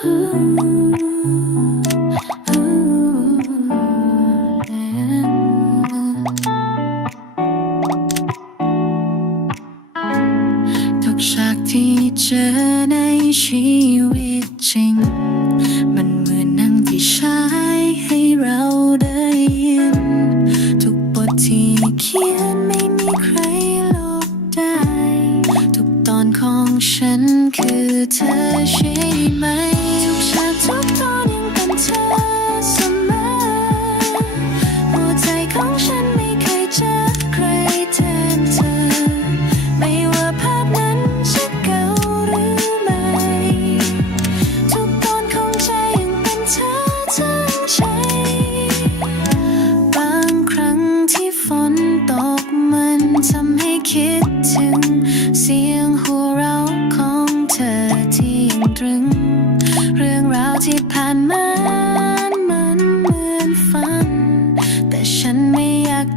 ทุกฉากที่เจอในชีวิตจริง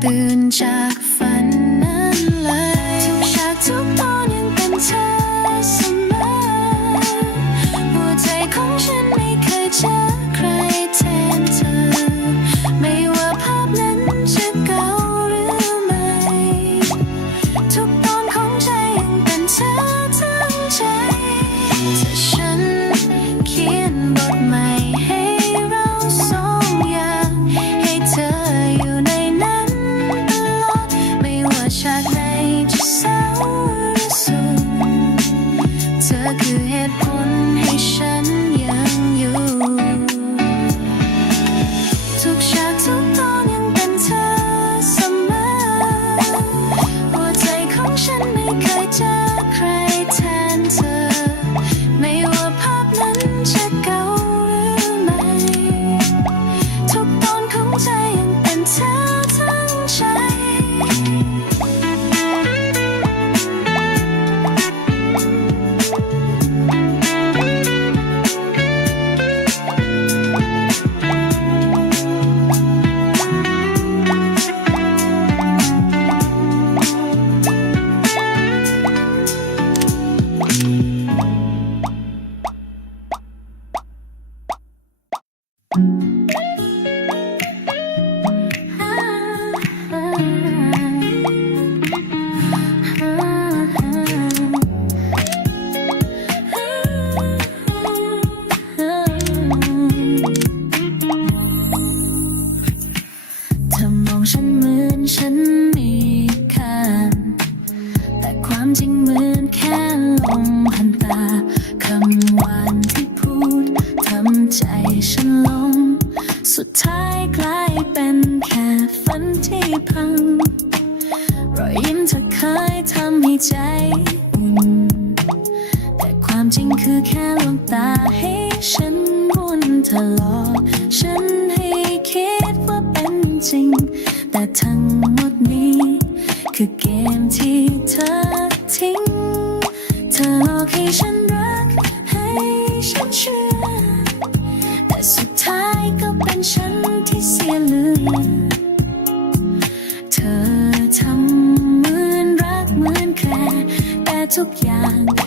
ตื่นจากฝันนั้นเลยทุกฉากทุกตอนยังเป็นเธอเสมอหัวใจของฉันไม่เคยเจอ ไม่ว่าฉากไหนจะเศร้าหรือสุขเธอคือเหตุผลให้ฉันยังอยู่ ทุกฉากทุกตอนยังเป็นเธอเสมอ หัวใจของฉันไม่เคยเจอใครแทนเธอ ไม่ว่าภาพนั้นจะเก่า ความจริงเหมือนแค่ลมผ่านตาคำหวานที่พูดทำใจฉันลง สุดท้ายกลายเป็นแค่ฝันที่พัง รอยยิ้มเธอเคยทำให้ใจอุ่นแต่ความจริงคือแค่ลวงตาให้ฉันวุ่นเธอหลอกฉันให้คิดว่าเป็นจริง แต่ทั้งหมดนี้คือเกม ที่เธอทิ้ง เธอหลอกให้ฉันรัก ให้ฉันเชื่อ แต่สุดท้ายก็เป็นฉันที่เสียเลือดเธอทำเหมือนรักเหมือนแคร์แต่ทุกอย่าง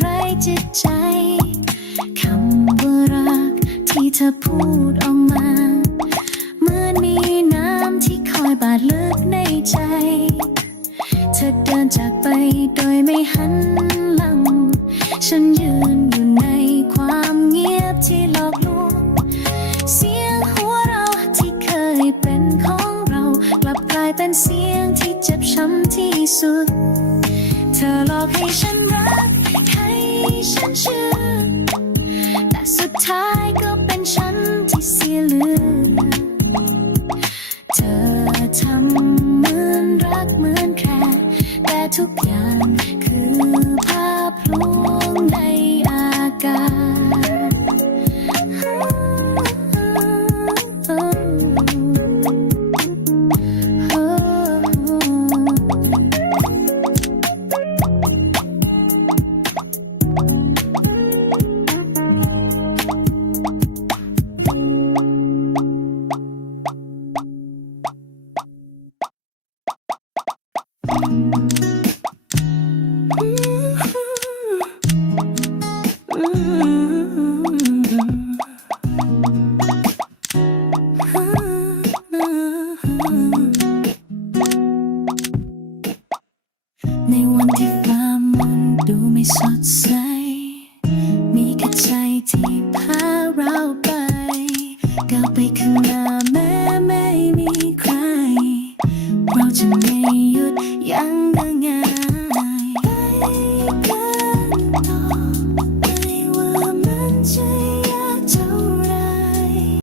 ไรจิตใจ คำว่ารักที่เธอพูดออกมา เหมือนมีน้ำที่คอยบาดลึกในใจ เธอเดินจากไปโดยไม่หันหลัง ฉันยืนอยู่ในความเงียบที่หลอกลวง เสียงหัวเราที่เคยเป็นของเรา กลับกลายเป็นเสียงที่เจ็บช้ำที่สุด เธอหลอกให้ฉัน ท้ายก็เป็นฉันที่เสียเลือ ม่สดใส มีแค่ใจที่พาเราไปก้าวไปข้างหน้าแม้ไม่มีใคร เราจะไม่หยุดยั้ง